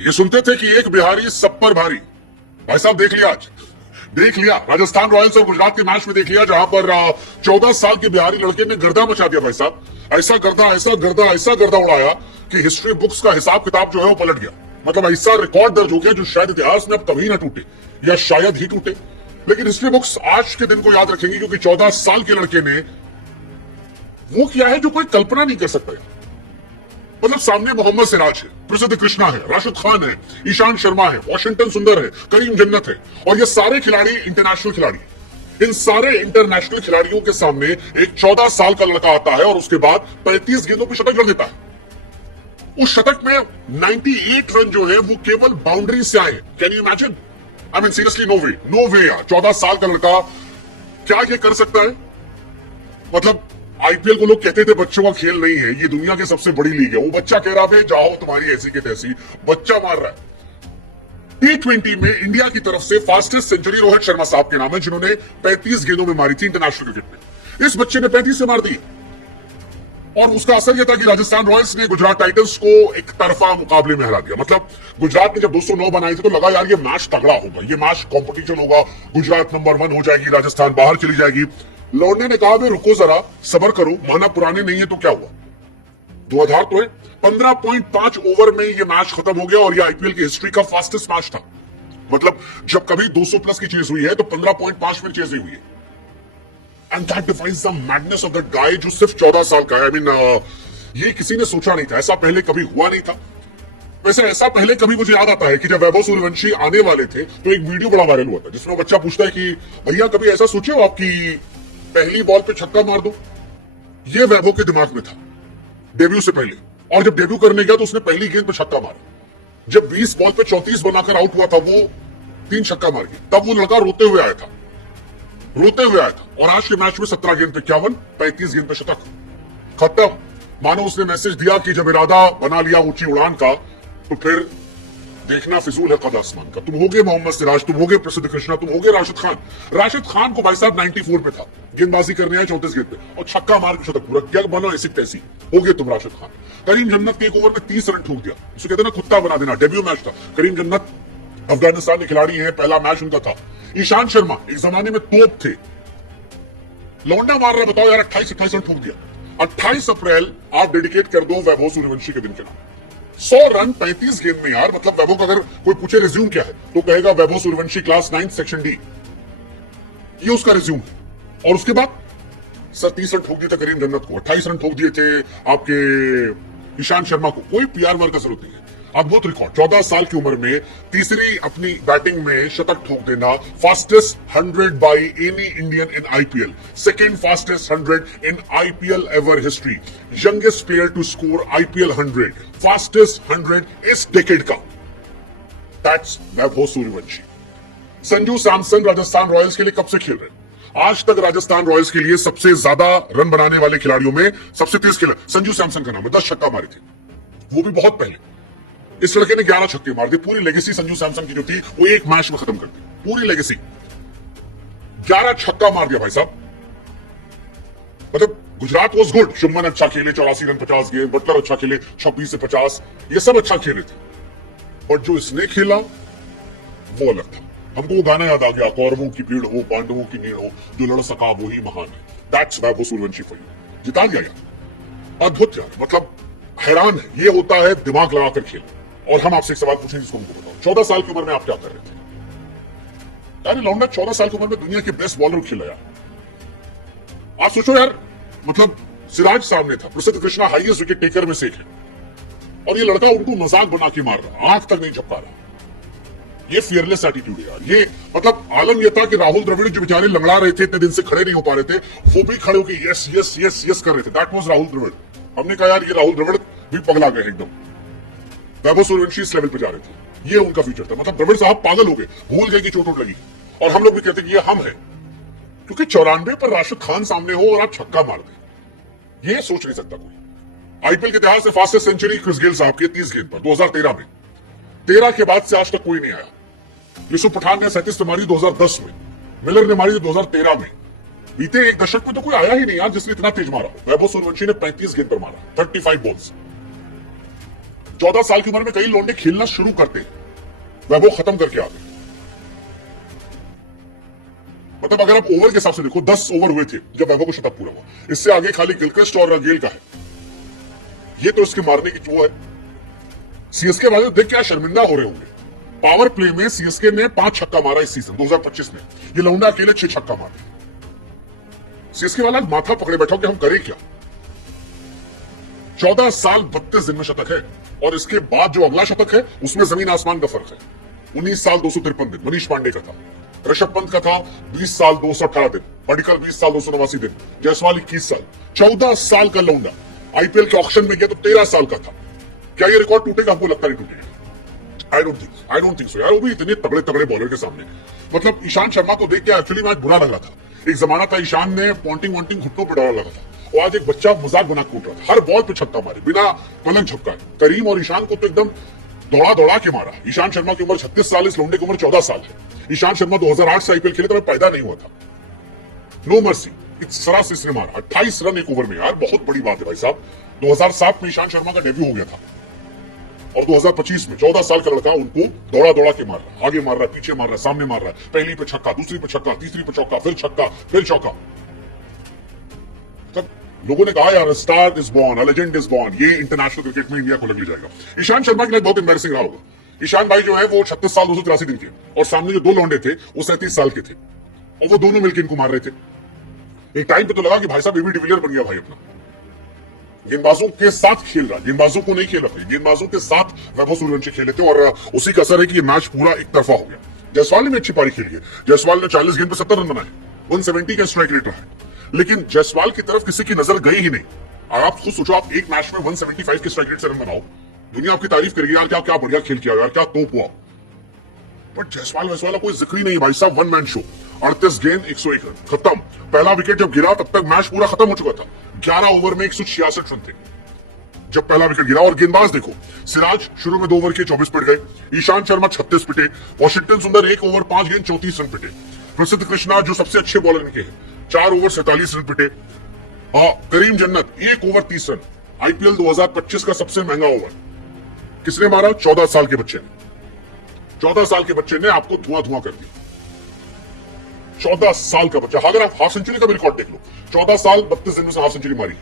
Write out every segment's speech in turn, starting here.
ये सुनते थे कि एक बिहारी सब पर भारी। भाई साहब देख लिया, आज देख लिया राजस्थान रॉयल्स और गुजरात के मैच में देख लिया, जहां पर 14 साल के बिहारी लड़के ने गर्दा मचा दिया। भाई साहब ऐसा गर्दा ऐसा गर्दा ऐसा गर्दा उड़ाया कि हिस्ट्री बुक्स का हिसाब किताब जो है वो पलट गया। मतलब ऐसा रिकॉर्ड दर्ज हो गया जो शायद इतिहास में अब कभी ना टूटे, या शायद ही टूटे। लेकिन हिस्ट्री बुक्स आज के दिन को याद रखेंगे, क्योंकि 14 साल के लड़के ने वो किया है जो कोई कल्पना नहीं कर सकता। मतलब सामने मोहम्मद सिराज है, प्रसिद्ध कृष्णा है, राशिद खान है, ईशान शर्मा है, वॉशिंगटन सुंदर है, करीम जन्नत है, और ये सारे खिलाड़ी इंटरनेशनल खिलाड़ी। इन सारे इंटरनेशनल खिलाड़ियों के सामने एक 14 साल का लड़का आता है और उसके बाद 35 गेंदों पर शतक जड़ देता है। उस शतक में 98 रन जो है वो केवल बाउंड्री से आए। Can you imagine? I mean seriously, no way, no way यार। 14 साल का लड़का क्या ये कर सकता है? मतलब आईपीएल को लोग कहते थे बच्चों का खेल नहीं है, ये दुनिया की सबसे बड़ी लीग है। वो बच्चा कह रहा है जाओ तुम्हारी ऐसी के तैसी, बच्चा मार रहा है। T20 में इंडिया की तरफ से फास्टेस्ट सेंचुरी रोहित शर्मा साहब के नाम है, जिन्होंने 35 गेंदों में मारी थी इंटरनेशनल क्रिकेट में। इस बच्चे ने 35 से मार दी, और उसका असर यह था कि राजस्थान रॉयल्स ने गुजरात टाइटंस को एक तरफा मुकाबले में हरा दिया। मतलब गुजरात ने जब 209 बनाए थे तो लगा यार ये मैच तगड़ा होगा, ये मैच कंपटीशन होगा, गुजरात नंबर 1 हो जाएगी, राजस्थान बाहर चली जाएगी। लौंडे ने कहा रुको जरा, सबर करो, माना पुराने नहीं है तो क्या हुआ, दो आधार तो है। 15.5 ओवर में ये मैच खत्म हो गया और ये आईपीएल की हिस्ट्री का फास्टेस्ट मैच था। मतलब जब कभी 200 प्लस की चेज हुई है तो 15.5 में चेज हुई है। And that defines the madness of that guy जो सिर्फ 14 साल का है। आई मीन ये किसी ने सोचा नहीं था, ऐसा पहले कभी हुआ नहीं था। वैसे ऐसा पहले कभी मुझे याद आता है कि जब वैभव सूर्यवंशी आने वाले थे तो एक वीडियो बड़ा वायरल हुआ था, जिसमें बच्चा पूछता है कि भैया कभी ऐसा सोचे हो आपकी पहली बॉल पे छक्का मार दो। ये वैभव के दिमाग में था डेब्यू से पहले, और जब डेब्यू करने गया तो उसने पहली गेंद पे छक्का मारा। जब 20 बॉल पे 34 बनाकर आउट हुआ था, वो 3 छक्का मार गया, तब वो लड़का रोते हुए आया था, रोते हुए आया था। और आज के मैच में 17 गेंद पे 51, 35 गेंद पे शतक, खत्म। मानो उसने मैसेज दिया कि जब इरादा बना लिया ऊंची उड़ान का तो फिर देखना फिजूल है कद आसमान का। तुम होगे मोहम्मद सिराज, तुम होगे प्रसिद्ध कृष्णा, तुम होगे राशिद खान। राशिद खान को भाई साहब 94 पे था, गेंदबाजी करने आए 34 गेंद पे और छक्का मार के शतक पूरा। क्या बनो ऐसी तैसी, होगे तुम राशिद खान। करीम जन्नत के एक ओवर में 30 रन ठोक दिया, उसे कहते ना कुत्ता बना देना। डेब्यू मैच था, करीम जन्नत अफगानिस्तान के खिलाड़ी हैं, पहला मैच उनका था। ईशान शर्मा एक जमाने में तोप थे, लौंडा मार रहा, बताओ यार 28 रन ठोक दिया। 28 अप्रैल आप डेडिकेट कर दो वैभव सूर्यवंशी के दिन के नाम, 100 रन 35 गेंद में यार। मतलब वैभव का अगर कोई पूछे रिज्यूम क्या है तो कहेगा Vaibhav Suryavanshi class 9 section D, ये उसका रिज्यूम है। और उसके बाद 30 रन ठोक दिए थे करीम जन्नत को, 28 रन ठोक दिए थे आपके ईशान शर्मा को। कोई पीआर वर्क का जरूरत नहीं है, अद्भुत रिकॉर्ड। 14 साल की उम्र में तीसरी अपनी बैटिंग में शतक ठोक देना। Fastest 100 by any Indian in IPL, second fastest 100 in IPL ever history, youngest player to score IPL 100, fastest 100 इस डेकेड का, that's Vaibhav Suryavanshi. Sanju Samson Rajasthan Royals के लिए कब से खेल रहे हैं? आज तक राजस्थान रॉयल्स के लिए सबसे ज्यादा रन बनाने वाले खिलाड़ियों में सबसे तेज खिलाड़ी संजू सैमसन का नाम है। 10 छक्का मारे थे, वो भी बहुत पहले। इस लड़के ने 11 छक्के मार दिए। पूरी लेगेसी संजू सैमसन की जो थी वो एक मैच में खत्म कर दी, पूरी लेगेसी। 11 छक्का मार दिया भाई साहब। मतलब गुजरात वॉज गुड, शुभमन अच्छा खेले 84 रन 50 गेंद, बटलर अच्छा खेले 26 से 50, ये सब अच्छा खेले थे। और जो इसने खेला वो अलग था। हमको वो गाना याद आ गया, कौरवों की भीड़ हो पांडवों की नीड़ हो, जो लड़ सका वो ही महान है। That's Vaibhav Suryavanshi for you. जिता गया यार, अद्भुत यार। मतलब हैरान है, ये होता है दिमाग लगाकर खेल। और हम आपसे एक सवाल पूछें जिसको हमको बताओ, 14 साल की उम्र में आप क्या कर रहे थे? यार लौंडा 14 साल की उम्र में दुनिया के बेस्ट बॉलर खेला यार। आप सोचो यार, मतलब सिराज सामने था, प्रसिद्ध कृष्णा हाईएस्ट विकेट टेकर में से एक है, और ये लड़का उनको मजाक बना के मार रहा, आंख तक नहीं झपका रहा। ये फियरलेस एटीट्यूड है यार। ये मतलब आलम यह था कि राहुल द्रविड़ जो बेचारे लंगड़ा रहे थे, इतने दिन से खड़े नहीं हो पा रहे थे, वो भी खड़े होकर यस यस यस यस कर रहे थे। That was Rahul Dravid. हमने कहा यार ये राहुल द्रविड़ भी पगला गए एकदम। वैभव सूर्यवंशी इस लेवल पे जा रहे थे, ये उनका फ्यूचर था। मतलब द्रविड़ साहब पागल हो गए, भूल गए कि चोट वोट लगी। और हम लोग भी कहते कि ये हम है, क्योंकि 94 पर राशिद खान सामने हो और आप छक्का मार दें, ये सोच नहीं सकता कोई। आईपीएल के इतिहास से फास्टेस्ट सेंचुरी क्रिस गेल साहब की 30 गेंद पर 2013 में। 13 के बाद से आज तक कोई नहीं आया। यूसुफ पठान ने 37 मारी 2010 में, मिलर ने मारी 2013 में। बीते एक दशक में तो कोई आया ही नहीं यार जिसने इतना तेज मारा। वैभव सूर्यवंशी ने 35 गेंद पर मारा, 35 बॉल्स। 14 साल की उम्र में कई लौंडे खेलना शुरू करते हैं, वैभव खत्म करके आते। मतलब अगर आप ओवर के हिसाब से देखो 10 ओवर हुए थे जब वैभव को शतक पूरा हुआ, इससे आगे खाली गिलक्रिस्ट और गेल का है। ये तो इसके मारने की वो है। सीएसके वाले देख क्या शर्मिंदा हो रहे होंगे। पावर प्ले में सीएसके ने 5 छक्का मारा इस सीजन 2025 में, ये लौंडा अकेले 6 छक्का मारे। सीएसके वाला माथा पकड़े बैठा कि हम करें क्या। 14 साल 32 दिन में शतक है, और इसके बाद जो अगला शतक है उसमें जमीन आसमान का फर्क है। 19 साल 253 दिन मनीष पांडे का था, ऋषभ पंत का था 20 साल 218 दिन, पडिक्कल 20 साल 289 दिन, जायसवाल 21 साल। 14 साल का लौंडा आईपीएल के ऑक्शन में गया तो 13 साल का था। क्या ये रिकॉर्ड टूटेगा? हमको लगता नहीं टूटेगा। आई डोंट थिंक सो यार। वो भी इतने तगड़े तगड़े बॉलर के सामने। मतलब ईशांत शर्मा को देख के एक्चुअली मैच बुरा लग रहा था। एक जमाना था ईशान ने पॉन्टिंग वॉन्टिंग घुटनों पर डाला लगा था, और आज एक बच्चा मजाक बना कूट रहा था, हर बॉल पे छक्का मारे बिना पलंग झपकाए। करीम और ईशान को तो एकदम दौड़ा दौड़ा के मारा। ईशांत शर्मा की उम्र 36 साल, इस लौंडे की उम्र 14 साल है। ईशांत शर्मा 2008 से आईपीएल खेले तो मैं पैदा नहीं हुआ था। नो मर्सी, सरासर इसने मारा 28 रन एक ओवर में। यार बहुत बड़ी बात है भाई साहब। 2007 में ईशांत शर्मा का डेब्यू हो गया था, और 2025 में 14 साल का लड़का उनको दौड़ा दौड़ा के मार रहा है। आगे मार रहा है, पीछे मार रहा है, सामने मार रहा है। पहली पे छक्का, दूसरी पे छक्का, तीसरी पे चौका, फिर छक्का, फिर चौका। तब लोगों ने कहा यार star is born, a legend is born. ये इंटरनेशनल क्रिकेट में इंडिया को लग ले जाएगा। ईशांत शर्मा के लिए बहुत एम्बैरेसिंग रहा होगा। ईशान भाई जो है वो 36 साल 283 दिन के, और सामने जो 2 लौंडे थे वो 37 साल के थे, और वो दोनों मिलकर इनको मार रहे थे। एक टाइम पे तो लगा कि भाई साहब एबी डिविलियर बन गया भाई अपना। गेंदबाजों के साथ खेल रहा, गेंदबाजों को नहीं खेल रहा, गेंदबाजों के साथ वैभव सूर्यवंशी खेले थे, और उसी का असर है कि ये मैच पूरा एक तरफा हो गया। जायसवाल ने भी अच्छी पारी खेली है। जायसवाल ने 40 गेंद पे 70 रन बनाए, 170 का स्ट्राइक रेट रहा है। लेकिन जायसवाल की तरफ किसी की नजर गई ही नहीं। और आप खुद सोचो, आप एक मैच में 175 के स्ट्राइक रेट से रन बनाओ, दुनिया आपकी तारीफ करेगी यार, क्या क्या बढ़िया खेल किया यार, क्या तोप हुआ। बट जायसवाल वैसवाल कोई जिक्र ही नहीं भाई साहब। वन मैन शो, 38 गेंद 101 रन, खत्म। पहला विकेट जब गिरा तब तक मैच पूरा खत्म हो चुका था। 11 ओवर में 166 रन थे जब पहला विकेट गिरा। और गेंदबाज देखो, सिराज शुरू में 2 ओवर के 24 पिट गए, ईशांत शर्मा 36 पिटे, वॉशिंगटन सुंदर 1 ओवर 5 गेंद 34 रन पिटे, प्रसिद्ध कृष्णा जो सबसे अच्छे बॉलर इनके हैं 4 ओवर 47 रन पिटे, करीम जन्नत 1 ओवर 30 रन। आईपीएल 2025 का सबसे महंगा ओवर किसने मारा? 14 साल के बच्चे ने। 14 साल के बच्चे ने आपको धुआं धुआं कर दिया। 14 साल का बच्चा। अगर आप हाफ सेंचुरी का भी रिकॉर्ड देख लो, 14 साल 32 दिन में से हाफ सेंचुरी मारी।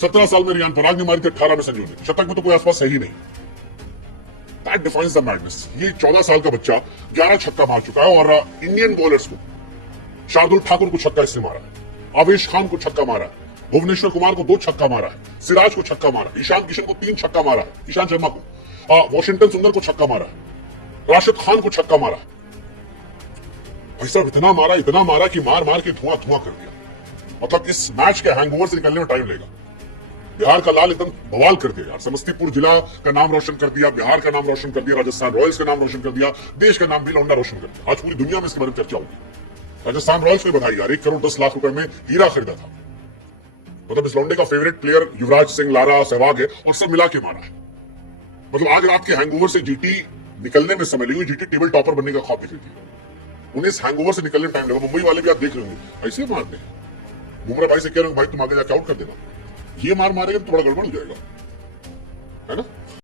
17 साल में रियान पराग ने मारी थी, 18 में संजू ने। शतक में तो कोई आसपास है ही नहीं। That defines the madness. ये 14 साल का बच्चा 11 छक्का मार चुका है, और इंडियन बॉलर्स को, शार्दुल ठाकुर को छक्का इसने मारा है, आवेश खान को छक्का मारा है, भुवनेश्वर कुमार को 2 छक्का मारा है, सिराज को छक्का मारा, ईशान किशन को 3 छक्का मारा है, ईशांत शर्मा को, वॉशिंगटन सुंदर को छक्का मारा है, राशिद खान को छक्का मारा। भाई साहब इतना मारा कि मार मार के धुआं धुआं कर दिया। मतलब इस मैच के हैंगओवर से निकलने में टाइम लगेगा। बिहार का लाल एकदम बवाल कर दिया यार। समस्तीपुर जिला का नाम रोशन कर दिया, बिहार का नाम रोशन कर दिया, राजस्थान रॉयल्स का नाम रोशन कर दिया, देश का नाम भी लौंडा रोशन कर दिया। आज पूरी दुनिया में इसके बारे में चर्चा होगी। राजस्थान रॉयल्स ने बधाई यार, 1 करोड़ 10 लाख रुपए में हीरा खरीदा था। मतलब इस लौंडे का favourite player Yuvraj Singh, Lara, Sehwag है, और सब मिला के मारा है। मतलब आज रात के हैंगओवर से जीटी निकलने में समय लगी। जीटी टेबल टॉपर बनने का ख्वाब देख रही थी, उन्हें इस हैंगओवर से निकलने में टाइम लगा। मुंबई वाले भी आप देख रहे होंगे ऐसे मारते हैं। बुमराह भाई से कह रहे हो भाई तुम आगे जाके आउट कर देना, ये मार मारेगा तो बड़ा गड़बड़ हो जाएगा, है ना।